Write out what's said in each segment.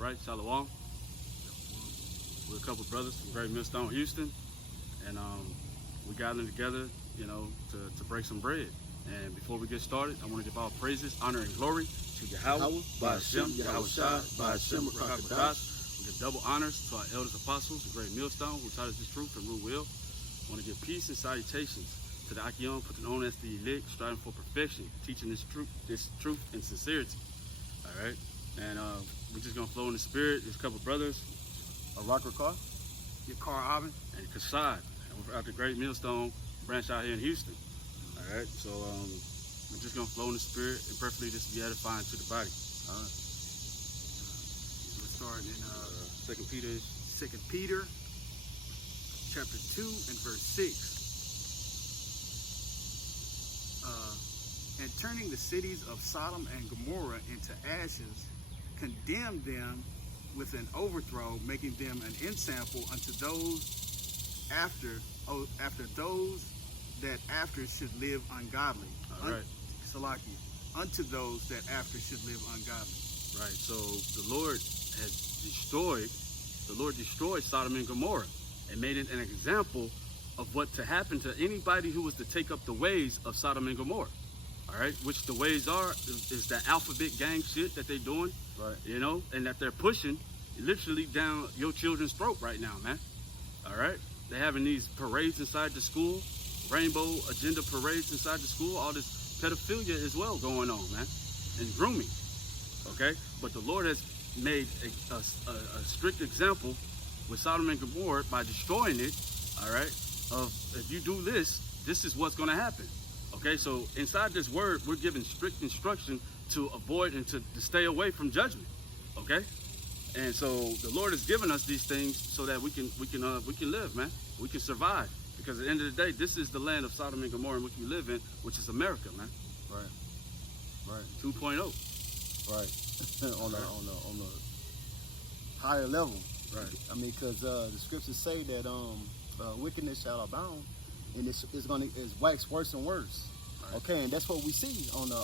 All right, Shalom. We're a couple brothers from Great Millstone, Houston, and we gathered together, to break some bread. And before we get started, I want to give all praises, honor, and glory to Yahweh, by Hashem, Yahweh Shai, by Hashem, Rakakadash. We give double honors to our elders apostles of Great Millstone, who taught us this truth and rule will. I want to give peace and salutations to the Akion, put known as the elect, striving for perfection, teaching this truth and sincerity. All right, and we're just gonna flow in the spirit. There's a couple brothers, Rocker Car, Yakar Abin, and Kasad, and we're out the Great Millstone branch out here in Houston. All right, so we're just gonna flow in the spirit, and preferably this will be edifying to the body. All right. We'll start in 2 Peter, 2 Peter, chapter 2 and verse 6. And turning the cities of Sodom and Gomorrah into ashes, condemned them with an overthrow, making them an ensample unto those after those that after should live ungodly. All right. Salaki, unto those that after should live ungodly. Right. So the Lord destroyed Sodom and Gomorrah and made it an example of what to happen to anybody who was to take up the ways of Sodom and Gomorrah. All right, which the ways is the alphabet gang shit that they're doing, right? And that they're pushing literally down your children's throat right now, man. All right, they're having these parades inside the school, rainbow agenda parades inside the school, all this pedophilia as well going on, man, and grooming. Okay, but the Lord has made a strict example with Sodom and Gomorrah by destroying it. All right, of if you do this, this is what's going to happen. Okay, so inside this word, we're given strict instruction to avoid and to stay away from judgment. Okay, and so the Lord has given us these things so that we can live, man. We can survive, because at the end of the day, this is the land of Sodom and Gomorrah in which we live in, which is America, man. Right. 2.0. Right. on the higher level. Right. I mean, because the scriptures say that wickedness shall abound, and it's wax worse and worse. Right. Okay, and that's what we see on the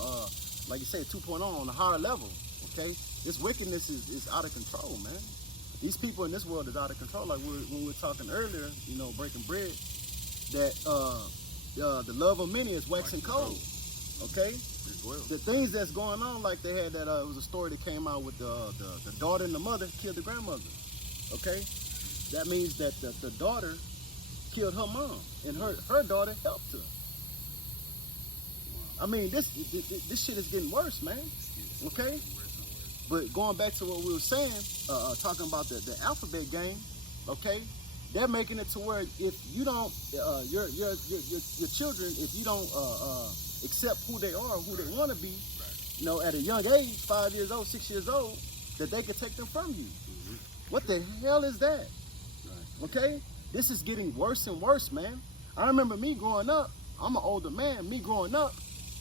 like you said, 2.0 on the higher level. Okay, this wickedness is out of control, man. These people in this world is out of control. Like when we were talking earlier, breaking bread, that the love of many is waxing cold. Okay, the things that's going on, like they had that it was a story that came out with the daughter and the mother killed the grandmother. Okay, that means that the daughter killed her mom, and her daughter helped her. I mean, this shit is getting worse, man. Okay, but going back to what we were saying, talking about the alphabet game. Okay, they're making it to where if you don't, your children, if you don't accept who they are, who they want to be, at a young age, 5 years old, 6 years old, that they could take them from you. Mm-hmm. What the hell is that? Right. Okay. This is getting worse and worse, man. I remember me growing up. I'm an older man. Me growing up,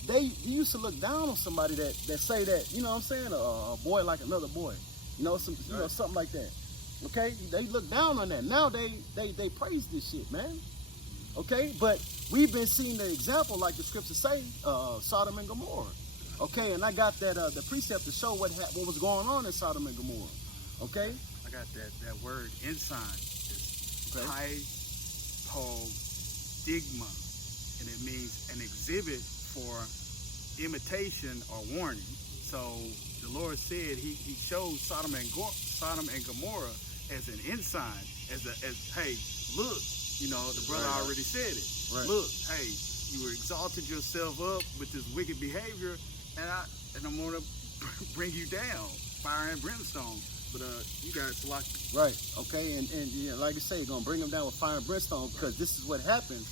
he used to look down on somebody that say that, what I'm saying, a boy like another boy, something like that. Okay, they look down on that. Now they praise this shit, man. Okay, but we've been seeing the example, like the scriptures say, Sodom and Gomorrah. Okay, and I got that the precept to show what was going on in Sodom and Gomorrah. Okay, I got that word ensign. Hypostigma, and it means an exhibit for imitation or warning. So the Lord said he showed Sodom and Gomorrah as an ensign, as hey, look, the brother already said it. Right. Look, hey, you exalted yourself up with this wicked behavior, and I'm gonna bring you down, fire and brimstone. But you guys like right, okay, and like I say, you're gonna bring them down with fire and brimstone, because this is what happened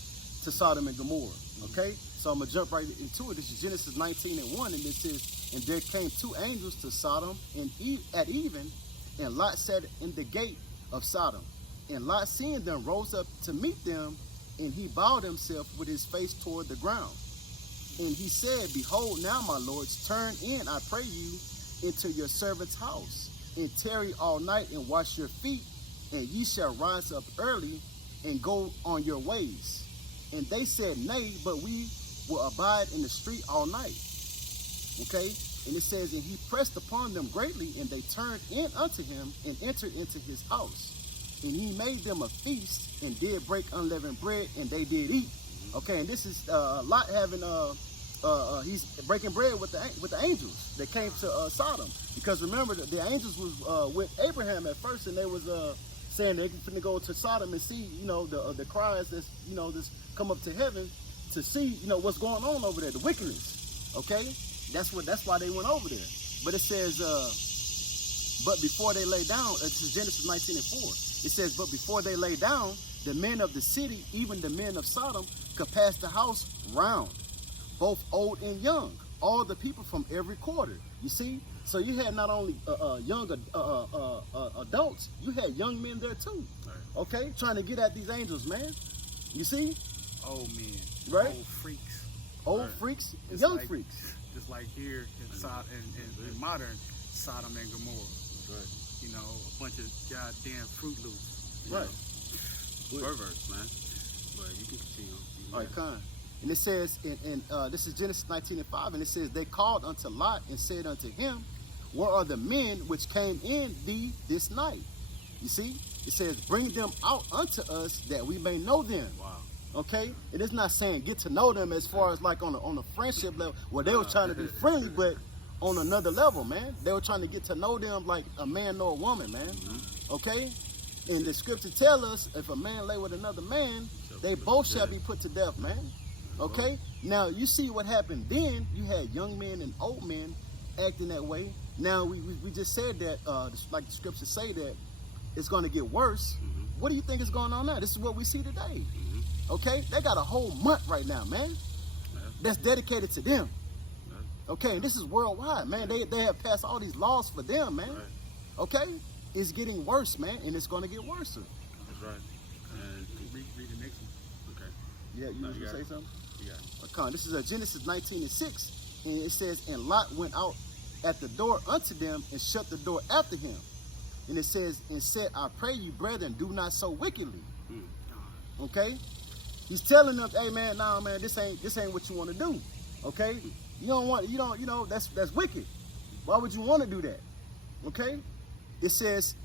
to Sodom and Gomorrah. Okay, so I'm gonna jump right into it. This is Genesis 19:1, and it says, and there came two angels to Sodom at even, and Lot sat in the gate of Sodom, and Lot, seeing them, rose up to meet them, and he bowed himself with his face toward the ground, and he said, behold, now my lords, turn in, I pray you, into your servant's house, and tarry all night and wash your feet, and ye shall rise up early and go on your ways. And they said, nay, but we will abide in the street all night. Okay, And it says, and he pressed upon them greatly, and they turned in unto him and entered into his house. And he made them a feast and did break unleavened bread, and they did eat. Okay, and this is Lot having he's breaking bread with the angels that came to Sodom, because remember the angels was with Abraham at first, and they was saying they're going to go to Sodom and see, you know, the cries that's, you know, this come up to heaven to see, you know, what's going on over there, the wickedness. Okay, that's why they went over there. But it says, but before they lay down, it's Genesis 19:4. It says, but before they lay down, the men of the city, even the men of Sodom, could pass the house round, both old and young, all the people from every quarter. You see? So you had not only young adults, you had young men there too. Right. Okay? Trying to get at these angels, man. You see? Old men, Right. old freaks, Old Right. freaks, Just young like- freaks. just like here in modern Sodom and Gomorrah. Right. You know, a bunch of goddamn Fruit Loops. You Right. know, perverts, man. But you can continue. All right, Khan. And it says, this is Genesis 19:5, and it says, they called unto Lot and said unto him, where are the men which came in thee this night? You see? It says, bring them out unto us that we may know them. Wow. Okay? It is not saying get to know them as far as like on a friendship level, where they were trying to be friendly, but on another level, man. They were trying to get to know them like a man nor a woman, man. Okay? And the scripture tell us, if a man lay with another man, they both shall be put to death, man. Okay? Now, you see what happened then. You had young men and old men acting that way. Now, we just said that, like the scriptures say, that it's going to get worse. What do you think is going on now? This is what we see today. Okay? They got a whole month right now, man, that's dedicated to them. Okay? And this is worldwide, man. They have passed all these laws for them, man. Right. Okay? It's getting worse, man, and it's going to get worse. That's right. And Read the next one. okay. Yeah, you No, was you going to got say it. something? You got it. Come on, this is Genesis 19:6, and it says, and Lot went out at the door unto them and shut the door after him. And it says, and said, I pray you, brethren, do not so wickedly. Okay? He's telling them, hey man, nah man, this ain't what you want to do. Okay? You know, that's wicked. Why would you want to do that? Okay? It says,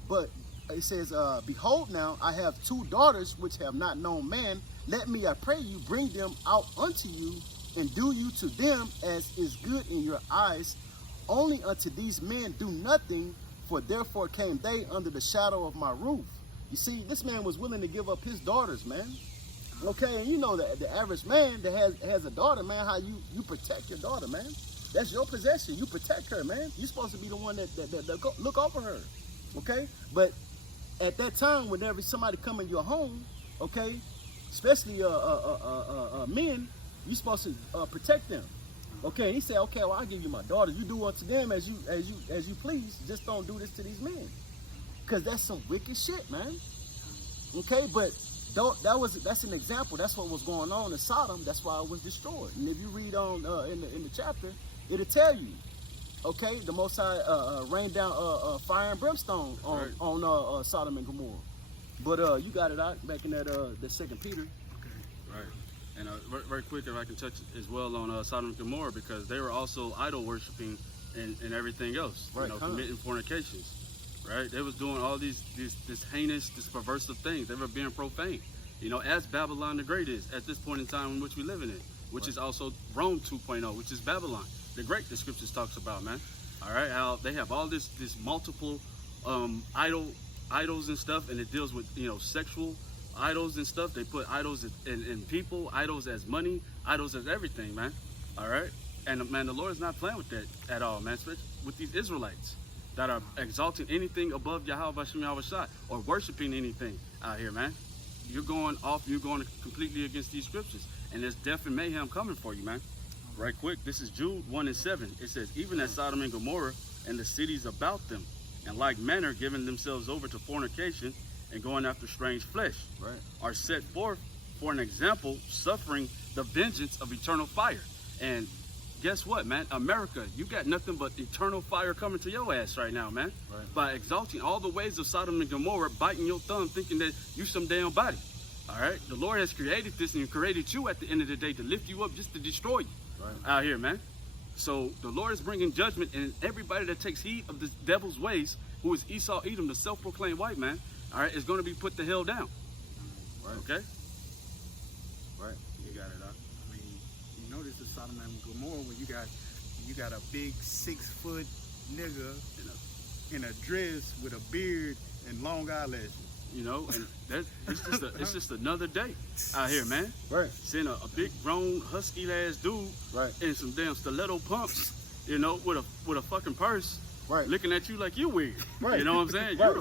behold now, I have 2 daughters which have not known man. Let me, I pray you, bring them out unto you, and do you to them as is good in your eyes. Only unto these men do nothing, for therefore came they under the shadow of my roof. You see, this man was willing to give up his daughters, man. Okay, and you know that the average man that has a daughter, man, how you protect your daughter, man. That's your possession. You protect her, man. You're supposed to be the one that look over her. Okay? But at that time, whenever somebody come in your home, okay, especially men, you're supposed to protect them. Okay, and he said, okay, well, I'll give you my daughters. You do unto them as you please. Just don't do this to these men. Because that's some wicked shit, man. Okay, but that's an example. That's what was going on in Sodom. That's why it was destroyed. And if you read on in the chapter, it'll tell you. Okay, the Most High rained down fire and brimstone on Sodom and Gomorrah. But you got it out back in that the 2nd Peter. Right. And very quick, if I can touch as well on Sodom and Gomorrah, because they were also idol worshiping and everything else. Right, You know, committing fornications. Right. They was doing all these heinous, perversive things. They were being profane. You know, as Babylon the Great is at this point in time in which we're living in, which is also Rome 2.0, which is Babylon the Great. The scriptures talks about, man. All right, how they have all this multiple idols and stuff, and it deals with, you know, sexual idols and stuff. They put idols in people, idols as money, idols as everything, man. All right, and man, the Lord is not playing with that at all, man. Especially with these Israelites that are exalting anything above Yahweh Hashem Yahweh Shai, or worshiping anything out here, man. You're going completely against these scriptures, and there's death and mayhem coming for you, man. Right quick, this is Jude 1:7. It says, even as Sodom and Gomorrah and the cities about them, in like manner giving themselves over to fornication and going after strange flesh, Right. are set forth for an example, suffering the vengeance of eternal fire. And guess what, man? America, you got nothing but eternal fire coming to your ass right now, man. Right. By exalting all the ways of Sodom and Gomorrah, biting your thumb, thinking that you some damn body. All right? The Lord has created this, and he created you at the end of the day to lift you up, just to destroy you. Right. Out here, man. So the Lord is bringing judgment, and everybody that takes heed of the devil's ways, who is Esau Edom, the self-proclaimed white man, all right, is going to be put the hell down. Right. Okay? Right. You got it. I mean, you know this is Sodom and Gomorrah when you got a big 6-foot nigga in a dress with a beard and long eyelashes. You know, and it's just another day out here, man. Right. Seeing a big grown husky ass dude Right. in some damn stiletto pumps, you know, with a fucking purse, Right. looking at you like you weird. Right. You know what I'm saying? Right.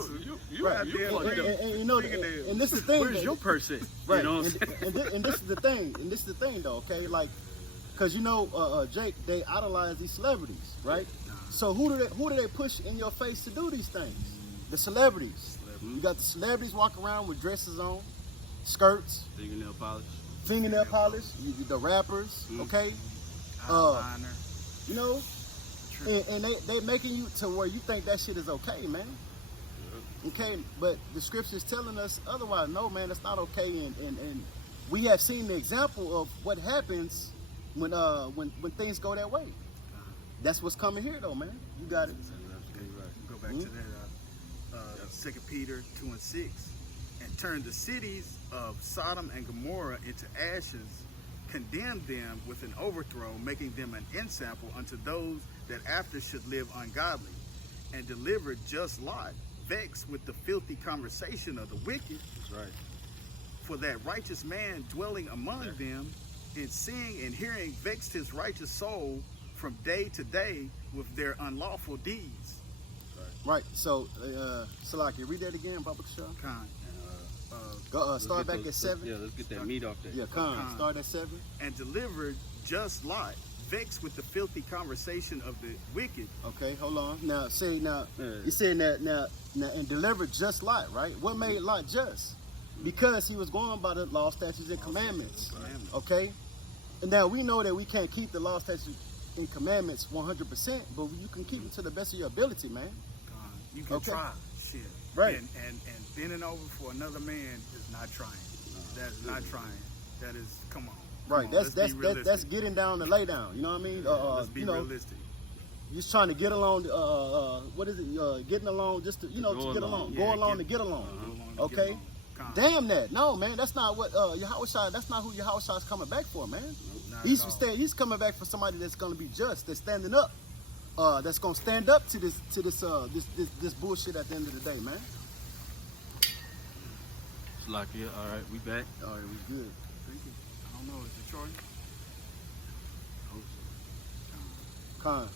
You Right. you Yeah, fucked up. And you know, and this is the thing. Where's your purse at? Right. You know what I'm and, saying? and this is the thing. And this is the thing, though. Okay, like, cause you know, Jake, they idolize these celebrities, right? So who do they push in your face to do these things? The celebrities. You got the celebrities walking around with dresses on, skirts, Fingernail polish. fingernail polish. The rappers, okay? Eyeliner. You know, and they making you to where you think that shit is okay, man. Okay, but the scripture's telling us otherwise. No, man, it's not okay. And we have seen the example of what happens when things go that way. That's what's coming here, though, man. You got it. Go back to that. 2 Peter 2:6, and turn the cities of Sodom and Gomorrah into ashes, condemn them with an overthrow, making them an ensample unto those that after should live ungodly, and deliver just Lot, vexed with the filthy conversation of the wicked. That's right. For that righteous man dwelling among them, in seeing and hearing, vexed his righteous soul from day to day with their unlawful deeds. Right. So, Salaki, read that again, Baba Kashar. Khan. Go start back at 7. Yeah, let's get that meat off there. Yeah, Khan. Start at 7. And delivered just Lot, vexed with the filthy conversation of the wicked. Okay, hold on. Now, say Yeah. you're saying that now, and delivered just Lot, right? What made Lot just? Because he was going by the law, statutes, and commandments. Okay. And now we know that we can't keep the law, statutes, and commandments 100%, but you can keep it to the best of your ability, man. You can Okay. try shit. Right. And bending over for another man is not trying. That's not trying. That is, come on. Right. Come on, That's let's be realistic. that's getting down to lay down. You know what I mean? Let's be you know, realistic. just trying to get along. What is it? Getting along just to Go to get along. along. Yeah, Go along get- to get along. Go along to get Okay. along. Come on. Damn that. No, man. That's not what Yahushua. That's not who Yahushua is coming back for, man. Not He's at all. he's coming back for somebody that's going to be just. That's standing up. That's going to stand up to this bullshit at the end of the day, man. Salakia, all right, we back. All right, we good. Thank you. I don't know. Is it Jordan? Con.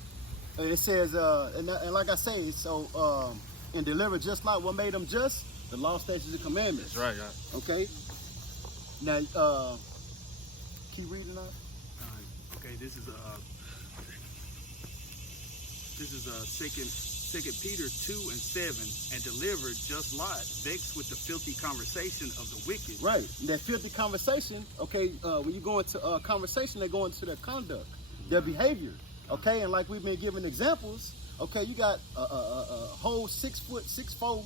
It says, and like I say, so and deliver just like what made them just the law, statutes, and commandments. That's right. Okay. Now, keep reading up. Okay, this is Second Peter 2:7, and delivered just Lot, vexed with the filthy conversation of the wicked. Right. That filthy conversation. Okay. When you go into conversation, they go into their conduct, their behavior. Okay. And like we've been giving examples. Okay. You got a whole 6'4"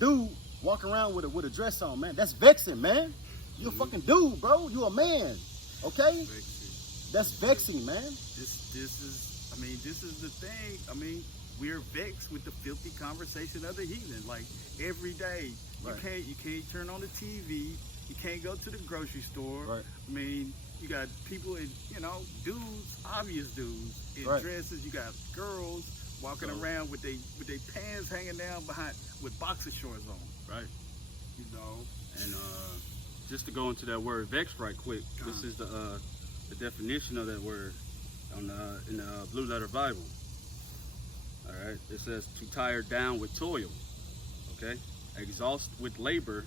dude walking around with a dress on, man. That's vexing, man. You a fucking dude, bro. You a man. Okay. Vexing. That's vexing, man. This is the thing. I mean, we're vexed with the filthy conversation of the heathen. Like every day, Right. you can't turn on the TV. You can't go to the grocery store. Right. I mean, you got people in, dudes, obvious dudes in Right. dresses. You got girls walking around with their pants hanging down behind with boxer shorts on. Right. You know. And just to go into that word vexed right quick, this is the definition of that word in the Blue Letter Bible. All right, it says to tire down with toil, okay, exhaust with labor,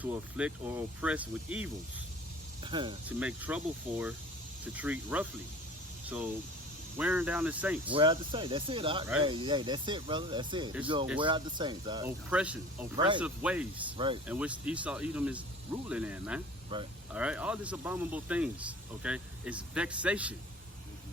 to afflict or oppress with evils, to make trouble for, to treat roughly. So wearing down the saints, Wear out the saints. That's it. Right? Right. Hey, that's it, brother. That's it. It's- You go it's wear out the saints. All right. oppressive ways, Right. in which Esau Edom is ruling in, man. Right. All right, all these abominable things, okay, is vexation.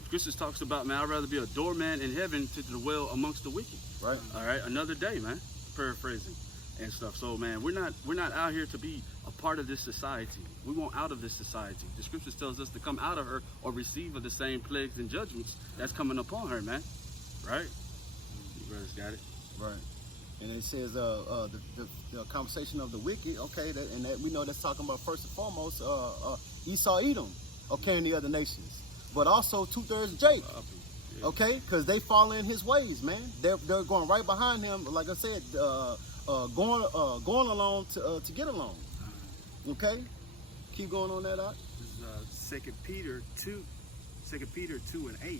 Scriptures talks about, man, I'd rather be a doorman in heaven to dwell amongst the wicked. Right. All right, another day, man, paraphrasing. and stuff. So man, we're not out here to be a part of this society. We want out of this society. The scriptures tells us to come out of her or receive of the same plagues and judgments that's coming upon her, man. Right? You brothers got it? Right. And it says the conversation of the wicked, okay, and that we know that's talking about first and foremost Esau, Edom, okay, and the other nations, but also 2/3 Jake, okay, because they follow in his ways, man. They're going right behind him, like I said, going along to get along, okay. Keep going on that out. This is 2 Peter 2:8.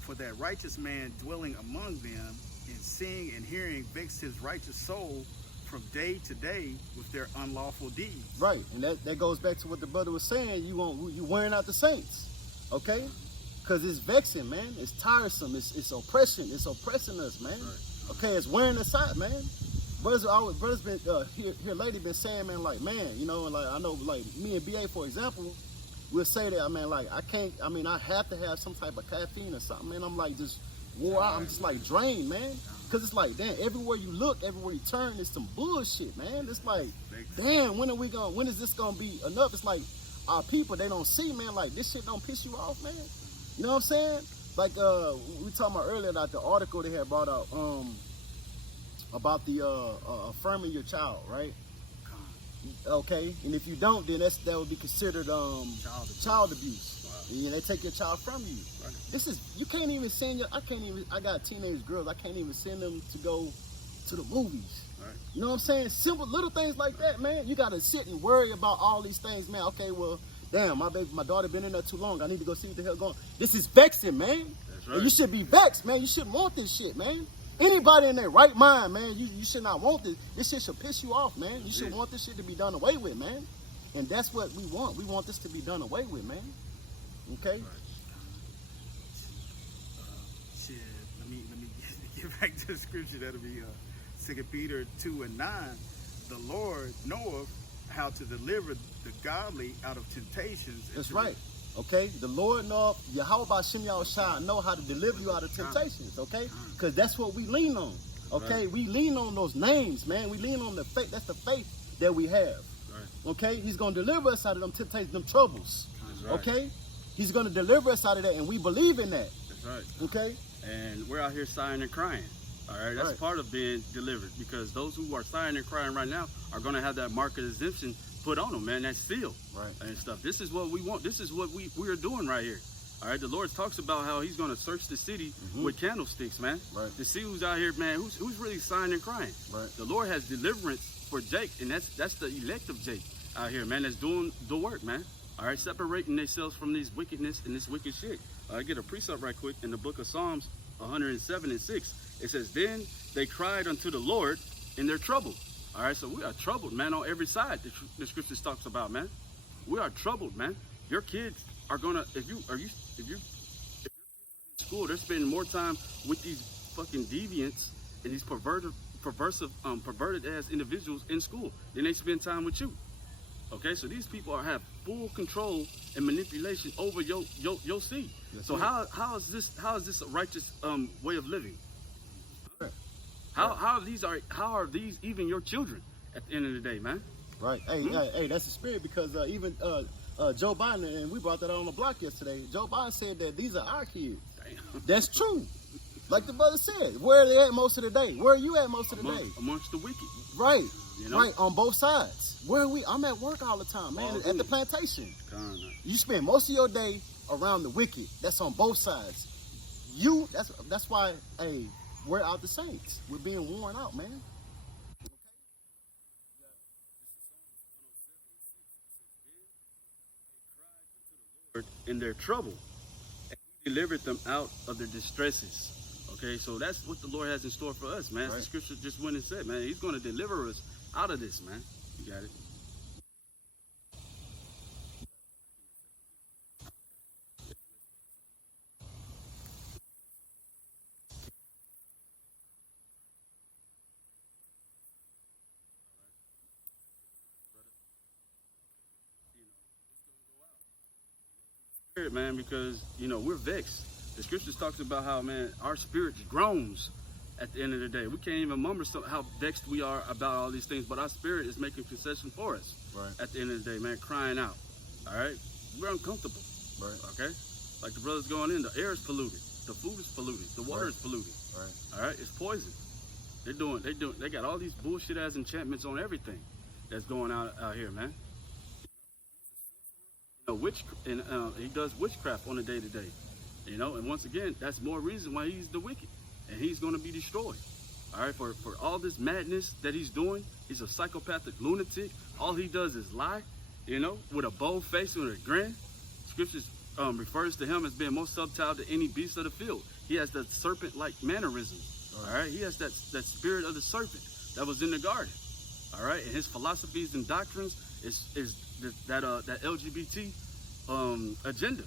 For that righteous man dwelling among them, and seeing and hearing vexed his righteous soul from day to day with their unlawful deeds. Right, and that goes back to what the brother was saying. You wearing out the saints, okay? Because it's vexing, man. It's tiresome. It's oppression. It's oppressing us, man. Right. Okay, it's wearing us out, man. Brothers been here lately been saying, man, like, man, you know, and like I know, like me and BA, for example, we'll say that, I mean, like I have to have some type of caffeine or something, man. I'm like just wore out. I'm just like drained, man. Cause it's like, damn, everywhere you look, everywhere you turn, it's some bullshit, man. It's like, damn, when is this gonna be enough? It's like our people, they don't see, man, like this shit don't piss you off, man. You know what I'm saying? Like we talking about earlier about the article they had brought out about the affirming your child, right? Okay, and if you don't, then that would be considered child abuse. And they take your child from you. Right. This is, you can't even send I got teenage girls, I can't even send them to go to the movies. Right. You know what I'm saying? Simple little things like that, man. You gotta sit and worry about all these things, man. Okay, well, damn, my daughter been in there too long. I need to go see what the hell going on. This is vexing, man. That's right. And you should be vexed, man. You shouldn't want this shit, man. Anybody in their right mind, man, you should not want this. This shit should piss you off, man. You should want this shit to be done away with, man. And that's what we want. We want this to be done away with, man. Okay. Shit. Let me get back to the scripture. That'll be 2 Peter 2:9. The Lord knoweth how to deliver the godly out of temptations. That's right. Okay. The Lord knoweth, Yahweh Shem Yahushua know how to deliver you out of temptations. Okay. Because that's what we lean on. Okay. Right. We lean on those names, man. We lean on the faith. That's the faith that we have. Right. Okay. He's gonna deliver us out of them temptations, them troubles. Right. Okay. He's going to deliver us out of that, and we believe in that. That's right. Okay? And we're out here sighing and crying. All right? That's part of being delivered, because those who are sighing and crying right now are going to have that mark of exemption put on them, man, that seal and stuff. This is what we want. This is what we are doing right here. All right? The Lord talks about how he's going to search the city with candlesticks, man, to see who's out here, man, who's really sighing and crying. Right. The Lord has deliverance for Jake, and that's the elect of Jake out here, man, that's doing the work, man. All right, separating themselves from this wickedness and this wicked shit. I get a precept right quick in the book of Psalms 107:6. It says, then they cried unto the Lord in their trouble. All right, so we are troubled, man, on every side. The scriptures talks about, man. We are troubled, man. Your kids are gonna, if you're in school, they're spending more time with these fucking deviants and these perverted ass individuals in school than they spend time with you. Okay, so these people have full control and manipulation over your seed. So how is this a righteous way of living? How are these even your children at the end of the day, man? Right. Hey, that's the spirit, because even Joe Biden, and we brought that on the block yesterday. Joe Biden said that these are our kids. Damn. That's true. Like the brother said, where are they at most of the day? Where are you at most of the day? Amongst the wicked. Right. You know? Right, on both sides. Where are we? I'm at work all the time, man, at the plantation. You spend most of your day around the wicked. That's on both sides. That's why, hey, we're out the saints. We're being worn out, man. In their trouble, and he delivered them out of their distresses. Okay, so that's what the Lord has in store for us, man. Right. The scripture just went and said, man, he's going to deliver us out of this, man. You got it? Man, because, you know, we're vexed. The scriptures talks about how, man, our spirit groans At the end of the day, we can't even remember how vexed we are about all these things, but our spirit is making concession for us. Right. At the end of the day, man, crying out. All right, we're uncomfortable. Right. Okay, like the brothers going in, the air is polluted, the food is polluted, the water is polluted. Right. All right, it's poison. They got all these bullshit ass enchantments on everything that's going out here, man. He does witchcraft on a day to day, you know. And once again, that's more reason why he's the wicked, and he's going to be destroyed. All right, for all this madness that he's doing, he's a psychopathic lunatic. All he does is lie, you know, with a bold face and a grin. Scriptures refers to him as being more subtle than any beast of the field. He has that serpent-like mannerism. All right, he has that spirit of the serpent that was in the garden. All right, and his philosophies and doctrines is that LGBT agenda,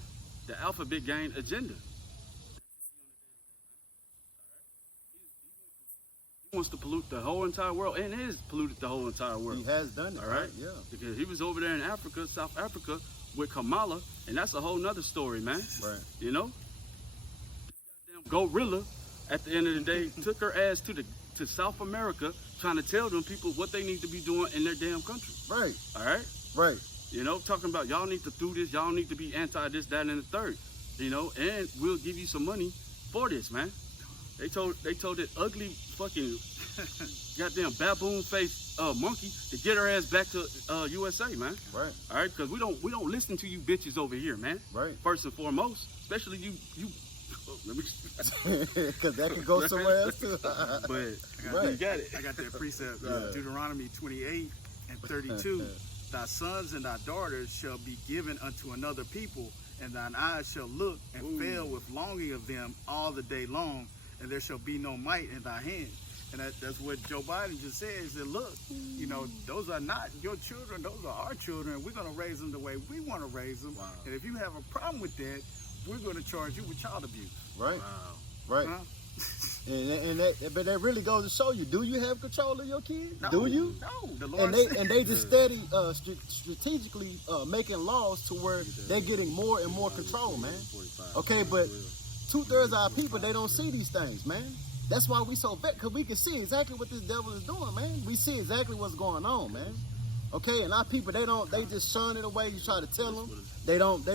the alphabet gang agenda. He wants to pollute the whole entire world, and has polluted the whole entire world. He has done it. All right, Yeah. because he was over there in Africa, South Africa, with Kamala, and that's a whole nother story, man. Right. You know, gorilla at the end of the day took her ass to South America, trying to tell them people what they need to be doing in their damn country. Right. All right. Right. You know, talking about y'all need to do this, y'all need to be anti this, that, and the third. You know, and we'll give you some money for this, man. They told that ugly fucking goddamn baboon faced monkey to get her ass back to USA, man. Right. All right, because we don't listen to you bitches over here, man. Right. First and foremost, especially you. Let me. Because that could go somewhere else too. But Right. you got it. I got that precept, Yeah. Deuteronomy 28 and 32. Thy sons and thy daughters shall be given unto another people, and thine eyes shall look and fail with longing of them all the day long, and there shall be no might in thy hand. And that's what Joe Biden just said. He said, look, you know, those are not your children, those are our children. We're going to raise them the way we want to raise them. Wow. And if you have a problem with that, we're going to charge you with child abuse. Right. Wow. Right. Huh? But that really goes to show you: do you have control of your kids? No, Do you? No. The Lord And they just steady strategically making laws to where they're getting more and more control, man. Okay, but 2/3 of our people, they don't see these things, man. That's why we so bad, because we can see exactly what this devil is doing, man. We see exactly what's going on, man. Okay, and our people, they just shun it away. You try to tell them, they don't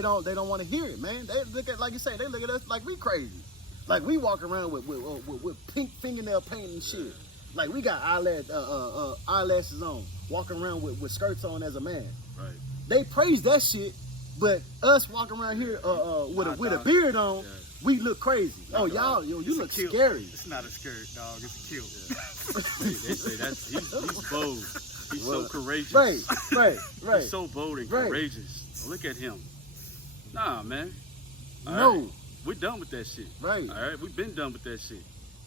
want to hear it, man. They look at, like you say, they look at us like we crazy. Like we walk around with pink fingernail paint and shit. Like we got eyelashes on, walking around with skirts on as a man. Right. They praise that shit, but us walking around here with a beard on, Yeah. we look crazy. Oh y'all, you It's a look kill. scary. It's not a skirt, dog. It's a kill. They say that's he's bold. He's so courageous. Right. He's so bold and Right. courageous. Look at him. Nah, man. All No. right. We're done with that shit. Right. All right. We've been done with that shit.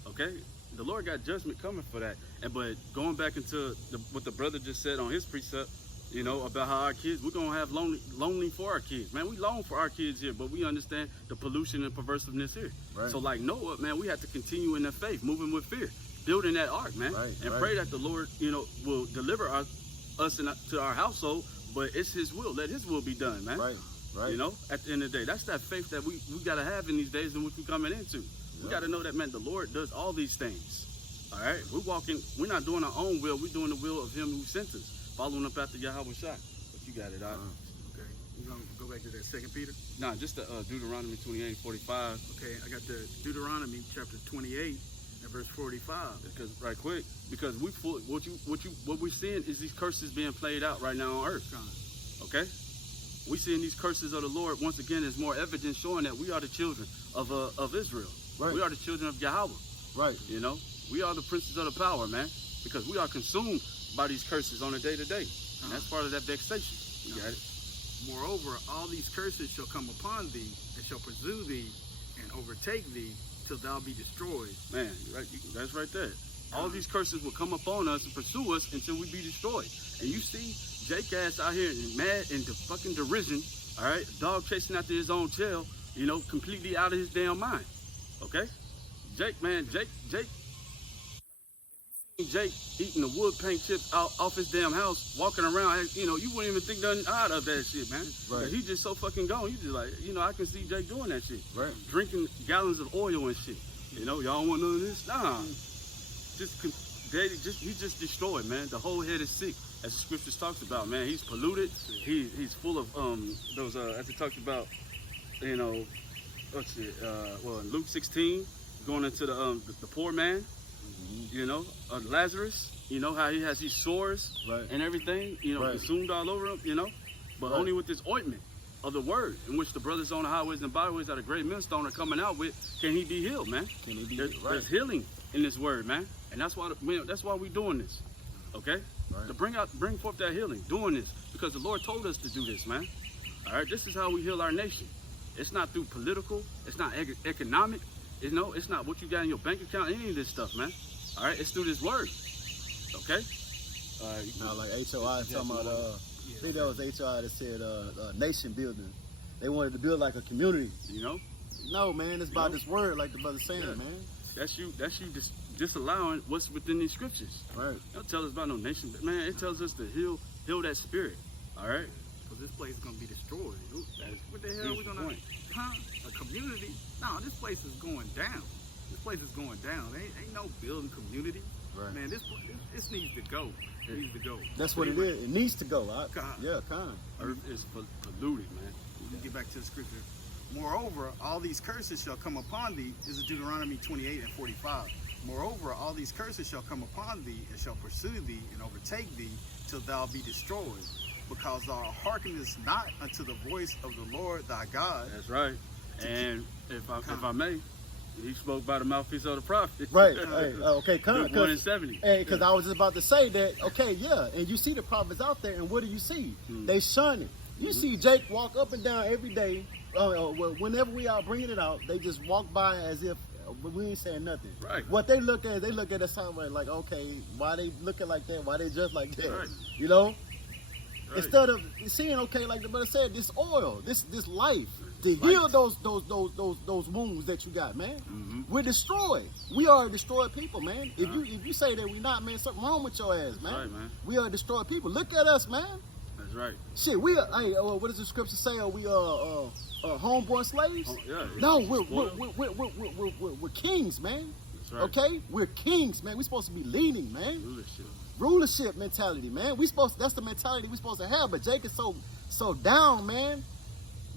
Okay. The Lord got judgment coming for that. But going back into what the brother just said on his precept, you know, about how our kids, we're gonna have lonely for our kids, man. We long for our kids here, but we understand the pollution and perversiveness here. Right. So like Noah, man, we have to continue in that faith, moving with fear, building that ark, man, Right, and right. pray that the Lord, you know, will deliver us to our household. But it's His will. Let His will be done, man. Right. You know, at the end of the day, that's that faith that we gotta have in these days in which we're coming into. We Yeah. gotta know that, man, the Lord does all these things. All right, we're not doing our own will. We're doing the will of Him who sent us, following up after Yahweh Shai. But you got it, all right. Okay. We're going to go back to that 2 Peter. Nah, just the Deuteronomy 28:45. Okay, I got the Deuteronomy chapter 28 and verse 45. Because right quick, because what we're seeing is these curses being played out right now on earth. Okay, we seeing these curses of the Lord once again is more evidence showing that we are the children of Israel. Right. We are the children of Yahweh. Right. You know, we are the princes of the power, man, because we are consumed by these curses on a day-to-day, and that's part of that vexation. You got it. Moreover, all these curses shall come upon thee, and shall pursue thee, and overtake thee, till thou be destroyed. Man, right, that's right there. All these curses will come upon us and pursue us until we be destroyed. And you see Jake ass out here mad in the fucking derision, all right? Dog chasing after his own tail, you know, completely out of his damn mind. Okay? Jake eating the wood paint chips off his damn house, walking around, you know, you wouldn't even think nothing odd of that shit, man. Right. He just so fucking gone. You just like, you know, I can see Jake doing that shit. Right. Drinking gallons of oil and shit. You know, y'all want none of this? Nah. he just destroyed, man. The whole head is sick, as the scriptures talks about, man. He's polluted. He's full of those as it talks about, you know, what's it? Well, in Luke 16, going into the poor man, you know, Lazarus. You know how he has these sores and everything, you know, consumed all over him, you know, but only with this ointment of the word, in which the brothers on the highways and byways that a great millstone are coming out with, can he be healed, man? Can he be healed? There's healing in this word, man, and that's why we're doing this, okay? To bring forth that healing, doing this because the Lord told us to do this, man. All right, this is how we heal our nation. It's not through political, it's not economic, you know, it's not what you got in your bank account, any of this stuff, man. All right, it's through this word. Okay. Now, like HOI talking about, I think that was HOI that said nation building. They wanted to build like a community. You know? No, man, it's about this word, like the brother saying, man. That's you disallowing what's within these scriptures. Right. Don't tell us about no nation, but man, it tells us to heal that spirit. All right. Because this place is gonna be destroyed. What the hell are we gonna? A community? No, this place is going down. This place is going down. Ain't no building community. Right. Man, this needs to go. It needs to go. That's what it is. It needs to go. Yeah, kind. Earth is polluted, man. Let me get back to the scripture. Moreover, all these curses shall come upon thee. This is Deuteronomy 28 and 45. Moreover, all these curses shall come upon thee and shall pursue thee and overtake thee till thou be destroyed, because thou hearkenest not unto the voice of the Lord thy God. That's right. And if I may, he spoke by the mouthpiece of the prophet. Right. Hey, okay, come on. 1 and 70. Hey, because I was just about to say that, okay, yeah, and you see the prophets out there, and what do you see? They shun it. You see Jake walk up and down every day. Whenever we are bringing it out, they just walk by as if we ain't saying nothing. Right. What they look at us somewhere like, okay, why they looking like that? Why they just like that? Right. You know? Right. Instead of seeing, okay, like the brother said, this oil, this life, to heal those wounds that you got, man. We're destroyed. We are a destroyed people, man. If you say that we're not, man, something wrong with your ass, man. That's right, man. We are destroyed people. Look at us, man. That's right. Shit, we are. Hey, what does the scripture say? Are we homeborn slaves? No, we're kings, man. That's right. Okay, we're kings, man. We're supposed to be leading, man. Rulership mentality, man. That's the mentality we're supposed to have. But Jake is so down, man.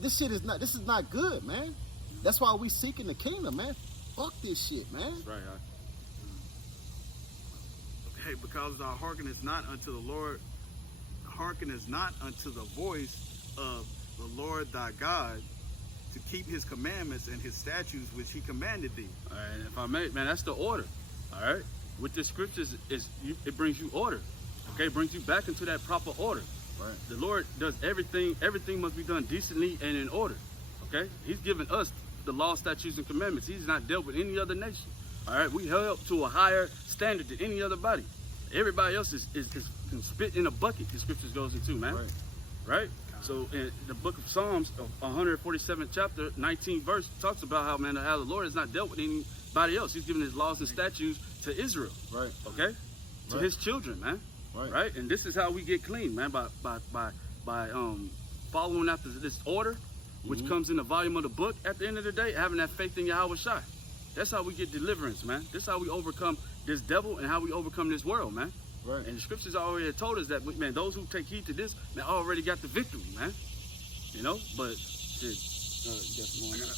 This is not good, man. That's why we seeking the kingdom, man. Fuck this shit, man. That's right. Okay, because thou hearkenest not unto the Lord, hearkenest not unto the voice of the Lord thy God, to keep his commandments and his statutes which he commanded thee. All right, if I may, man, that's the order. All right, with the scriptures it brings you order. Okay, it brings you back into that proper order. Right. The Lord does everything. Everything must be done decently and in order. Okay, He's given us the law, statutes, and commandments. He's not dealt with any other nation. All right, we held to a higher standard than any other body. Everybody else is can spit in a bucket. The scriptures goes into, man. Right. So in the book of Psalms, 147th chapter, 19th verse, talks about how the Lord has not dealt with anybody else. He's given His laws and statutes to Israel. Right. Okay. To His children, man. Right. And this is how we get clean, man. By following after this order, which comes in the volume of the book. At the end of the day, having that faith in Yahweh Shai. That's how we get deliverance, man. This is how we overcome this devil and how we overcome this world, man. Right. And the scriptures already told us that, man, those who take heed to this, man, already got the victory, man. You know, but shit. I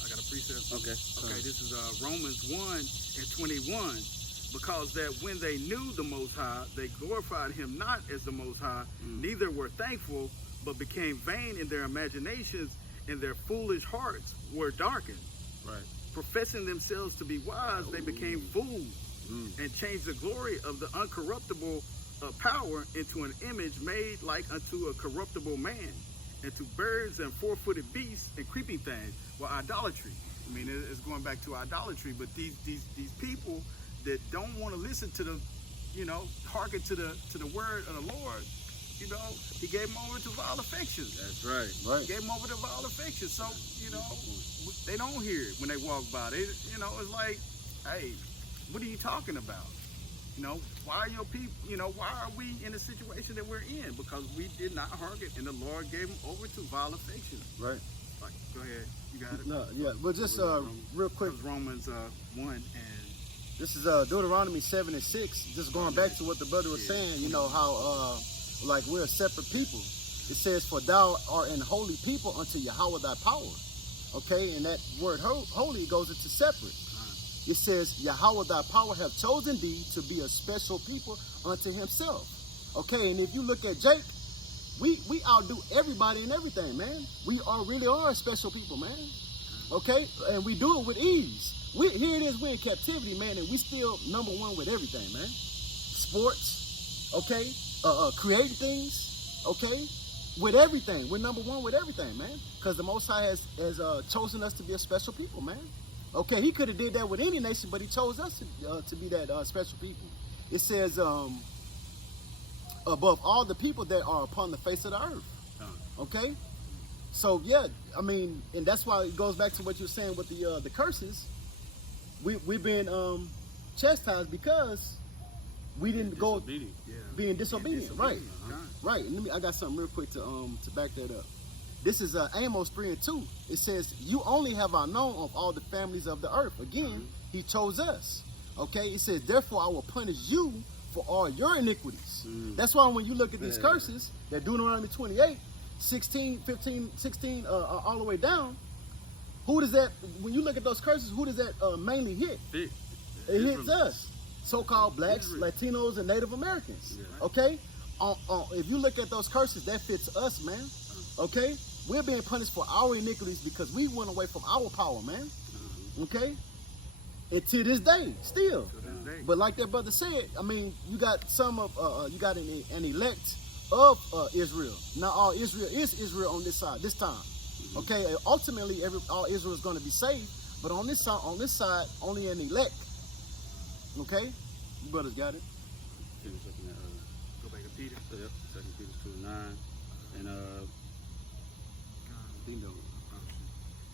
got a precept. Okay. Okay, this is Romans 1:21. Because that when they knew the Most High, they glorified Him not as the Most High, neither were thankful, but became vain in their imaginations, and their foolish hearts were darkened. Right. Professing themselves to be wise, they became fools, and changed the glory of the uncorruptible power into an image made like unto a corruptible man, and to birds and four-footed beasts and creeping things. Well, idolatry. I mean, it's going back to idolatry, but these people that don't want to listen to the, hearken to the word of the Lord, He gave them over to vile affections. That's right. He gave them over to vile affections. So, they don't hear it when they walk by. They, it's like, hey, what are you talking about? Why are your people, why are we in the situation that we're in? Because we did not hearken, and the Lord gave them over to vile affections. Right. Go ahead. You got it? No, yeah, but just real quick. Romans 1 and This is Deuteronomy 7:6. Just going back to what the brother was saying, you know, how like we're a separate people. It says, for thou art an holy people unto Yahweh thy power. Okay, and that word holy goes into separate. It says, Yahweh thy power have chosen thee to be a special people unto himself. Okay, and if you look at Jake, we outdo everybody and everything, man. We really are a special people, man. Okay, and we do it with ease. Here it is, we're in captivity, man, and we still #1 with everything, man. Sports, okay, creating things, okay, with everything. We're #1 with everything, man, because the Most High has chosen us to be a special people, man. Okay, he could have did that with any nation, but he chose us to be that special people. It says, above all the people that are upon the face of the earth, okay? So, yeah, I mean, and that's why it goes back to what you're saying with the curses. We've been chastised because we didn't go being disobedient. Right, right. And I got something real quick to back that up. This is Amos 3:2. It says, "You only have I known of all the families of the earth." Again, He chose us. Okay, it says, "Therefore I will punish you for all your iniquities." That's why when you look at these curses, that Deuteronomy 28, 16, 15, 16, all the way down. Who does that, when you look at those curses, who does that mainly hit? It hits us, so-called blacks, Latinos, and Native Americans. Okay? If you look at those curses, that fits us, man. Okay? We're being punished for our iniquities because we went away from our power, man. Okay? And to this day, still. But like that brother said, I mean, you got some of, you got an elect of Israel. Not all Israel is Israel on this side, this time. Okay, ultimately, all Israel is going to be saved, but on this side, only an elect. Okay, you brothers got it. Go back to Peter. Yep, 2 Peter 2:9, and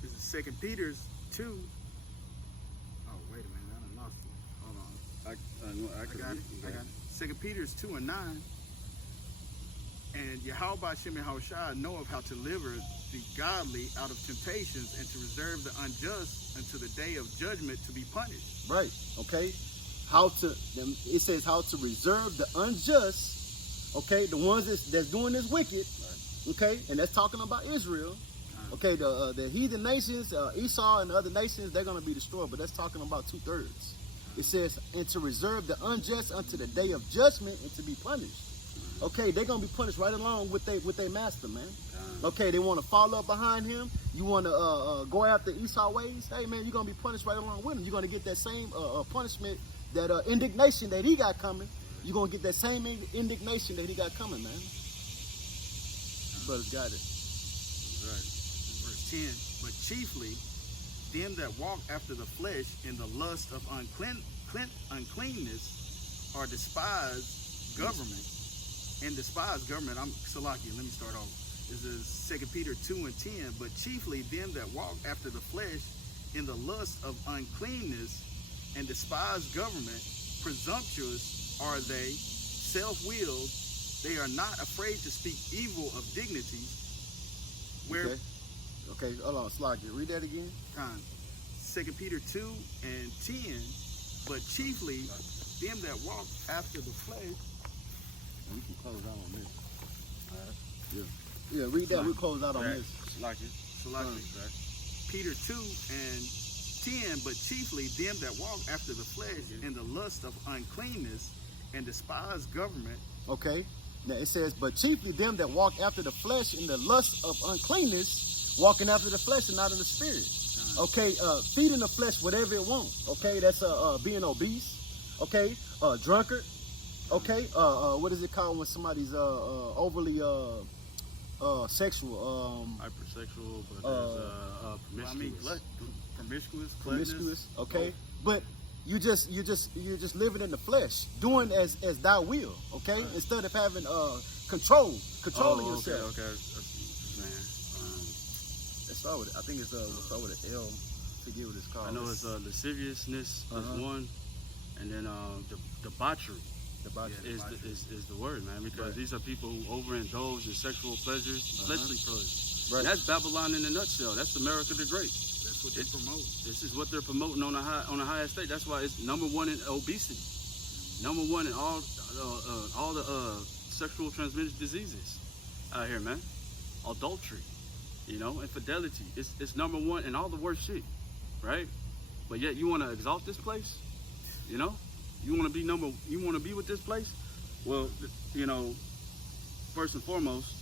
This is 2 Peter 2. Oh, wait a minute, I done lost it. Hold on. I got it. 2 Peter 2:9. And Yahweh Shem Yahushua knoweth how to deliver the godly out of temptations and to reserve the unjust unto the day of judgment to be punished. Right. Okay. It says how to reserve the unjust. Okay, the ones that's doing this wicked. Okay, and that's talking about Israel. Okay, the heathen nations, Esau and the other nations, they're going to be destroyed, but that's talking about 2/3. It says, and to reserve the unjust unto the day of judgment and to be punished. Okay, they're going to be punished right along with their master, man. Okay, they want to follow up behind him. You want to go after Esau ways. Hey, man, you're going to be punished right along with him. You're going to get that same punishment, that indignation that he got coming. You're going to get that same indignation that he got coming, man. Brothers got it. Right. Verse 10. But chiefly, them that walk after the flesh in the lust of uncleanness are despised government. And despise government. Salaki, let me start off. This is 2 Peter 2:10. But chiefly them that walk after the flesh in the lust of uncleanness and despise government, presumptuous are they, self-willed. They are not afraid to speak evil of dignity. Okay, hold on, Salaki. Read that again. 2 Peter 2:10. But chiefly them that walk after the flesh. We can close out on this. Yeah, read that. We'll close out on this. Peter 2:10. But chiefly them that walk after the flesh in the lust of uncleanness and despise government. Okay. Now it says, but chiefly them that walk after the flesh in the lust of uncleanness, walking after the flesh and not in the spirit. Okay, feeding the flesh whatever it wants. Okay, that's being obese. Okay, drunkard. Okay, what is it called when somebody's overly sexual? Hypersexual, but there's promiscuous. Okay, but you're just living in the flesh, doing as thy will. Okay, instead of having controlling yourself. Okay, man. Let's start with it. I think it's we'll start with an L. Forget what it's called. I know it's lasciviousness is one, and then debauchery. Is the word, man, because these are people who overindulge in sexual pleasures, fleshly pleasures. Right. That's Babylon in a nutshell. That's America the Great. That's what they promote. This is what they're promoting on the highest state. That's why it's number one in obesity, number one in all the sexual transmitted diseases out here, man. Adultery, infidelity. It's number one in all the worst shit, right? But yet you want to exalt this place, you want to be with this place. Well, first and foremost,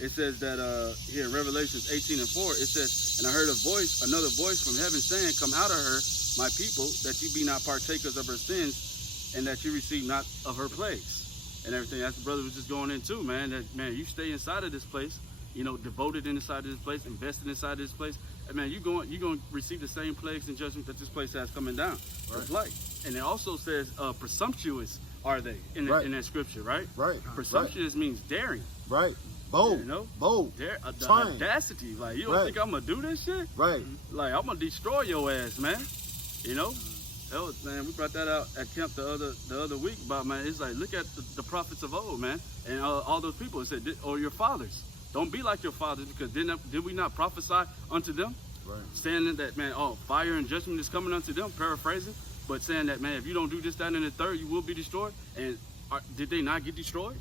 it says that here in Revelations 18:4, it says, and I heard another voice from heaven saying, come out of her, my people, that you be not partakers of her sins, and that you receive not of her plagues, and everything. As the brother was just going into, man, you stay inside of this place, devoted inside of this place, invested inside of this place, and man, you're going to receive the same plagues and judgment that this place has coming down. Right. Like, and it also says, presumptuous are they in that scripture, right? Right. Presumptuous means daring. Right. Bold. Bold. The audacity. Like, you don't think I'm gonna do this shit? Right. Like, I'm gonna destroy your ass, man. Man, we brought that out at camp the other week about, man, it's like, look at the prophets of old, man, and all those people. It said, or your fathers. Don't be like your fathers, because did we not prophesy unto them? Right. Saying that, man, fire and judgment is coming unto them, paraphrasing, but saying that, man, if you don't do this, that, and the third, you will be destroyed. And did they not get destroyed?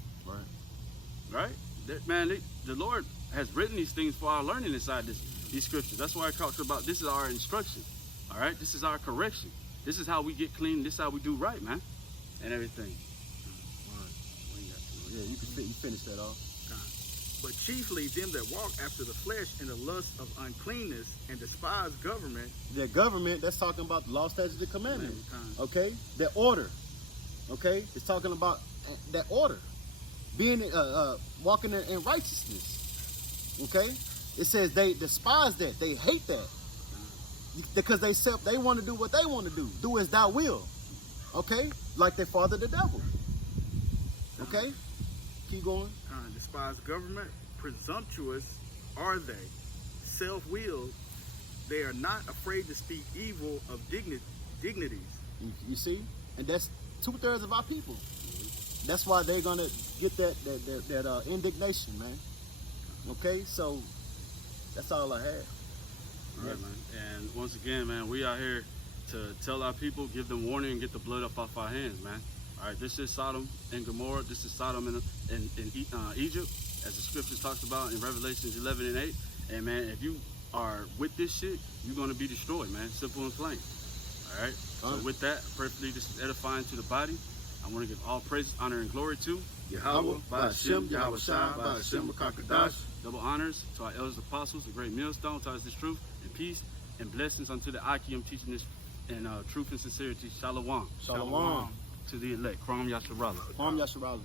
Right? The Lord has written these things for our learning inside these scriptures. That's why I talked about this is our instruction. All right? This is our correction. This is how we get clean. This is how we do right, man, and everything. Yeah, you finish that off. But chiefly them that walk after the flesh in the lust of uncleanness and despise government. The government, that's talking about the law, statutes, and commandments. Okay? That order. Okay? It's talking about that order. Being walking in righteousness. Okay? It says they despise that. They hate that. Because they want to do what they want to do. Do as thou will. Okay? Like their father the devil. Okay? Keep going. Despise government, presumptuous are they, self-willed. They are not afraid to speak evil of dignities. You see? And that's 2/3 of our people. That's why they're gonna get that indignation, man. Okay, so that's all I had. All right, man. And once again, man, we are here to tell our people, give them warning, and get the blood up off our hands, man. All right, this is Sodom and Gomorrah. This is Sodom in Egypt, as the scriptures talks about in Revelations 11 and 8. And man, if you are with this shit, you're gonna be destroyed, man. Simple and plain. All right. So with that, perfectly, this is edifying to the body. I want to give all praise, honor, and glory to Yahweh, Ba'ashem, Yahweh Shai, Ba'ashem, Makakadash. Double honors to our elders, apostles, the great millstone, to us this truth and peace and blessings unto the Akim teaching this in truth and sincerity. Shalom. Shalom. To the elect. Kwam Yasharala. Kwam Yasharala.